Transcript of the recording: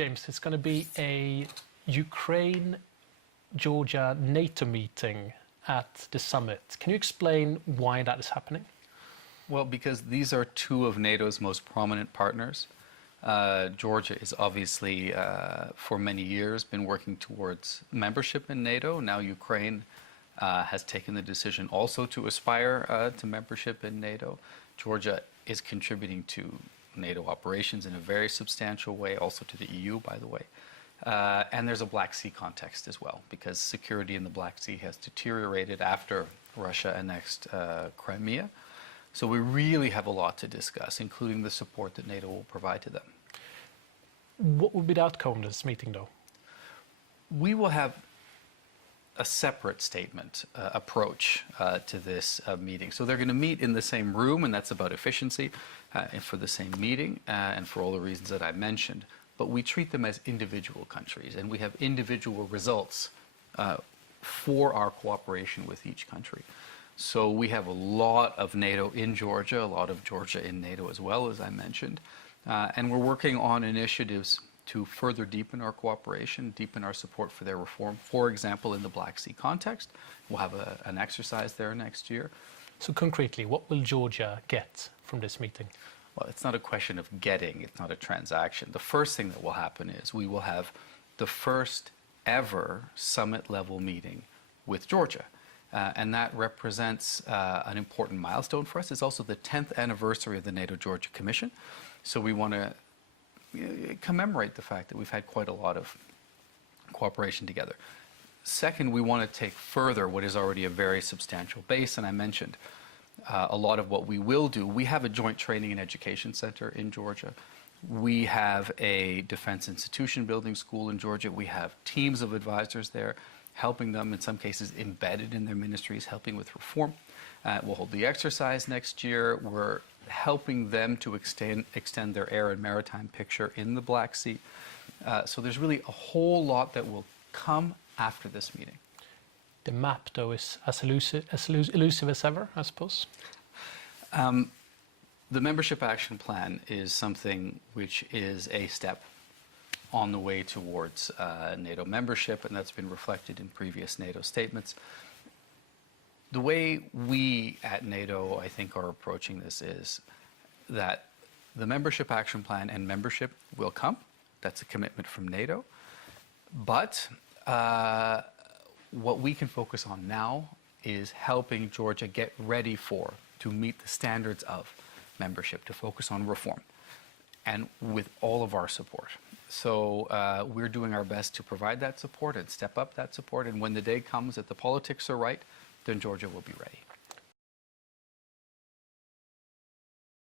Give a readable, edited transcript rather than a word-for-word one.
James, it's going to be a Ukraine-Georgia NATO meeting at the summit. Can you explain why that is happening? Well, because these are two of NATO's most prominent partners. Georgia is obviously, for many years, been working towards membership in NATO. Now Ukraine has taken the decision also to aspire to membership in NATO. Georgia is contributing to NATO operations in a very substantial way, also to the EU, by the way. And there's a Black Sea context as well, because security in the Black Sea has deteriorated after Russia annexed Crimea. So we really have a lot to discuss, including the support that NATO will provide to them. What would be the outcome of this meeting, though? We will have a separate statement approach to this meeting. So they're going to meet in the same room, and that's about efficiency, and for the same meeting, and for all the reasons that I mentioned. But we treat them as individual countries, and we have individual results for our cooperation with each country. So we have a lot of NATO in Georgia, a lot of Georgia in NATO as well, as I mentioned. And we're working on initiatives to further deepen our cooperation, deepen our support for their reform. For example, in the Black Sea context, we'll have an exercise there next year. So concretely, what will Georgia get from this meeting? Well, it's not a question of getting, it's not a transaction. The first thing that will happen is we will have the first ever summit-level meeting with Georgia. And that represents an important milestone for us. It's also the 10th anniversary of the NATO-Georgia Commission. So we want to commemorate the fact that we've had quite a lot of cooperation together. Second, we want to take further what is already a very substantial base, and I mentioned a lot of what we will do. We have a joint training and education center in Georgia. We have a defense institution building school in Georgia. We have teams of advisors there, helping them, in some cases embedded in their ministries, helping with reform. We'll hold the exercise next year. We're helping them to extend their air and maritime picture in the Black Sea. So there's really a whole lot that will come after this meeting. The map, though, is as elusive as ever, I suppose? The Membership Action Plan is something which is a step on the way towards NATO membership, and that's been reflected in previous NATO statements. The way we at NATO, I think, are approaching this is that the Membership Action Plan and membership will come. That's a commitment from NATO. But what we can focus on now is helping Georgia get ready to meet the standards of membership, to focus on reform, and with all of our support. So we're doing our best to provide that support and step up that support. And when the day comes that the politics are right, then Georgia will be ready.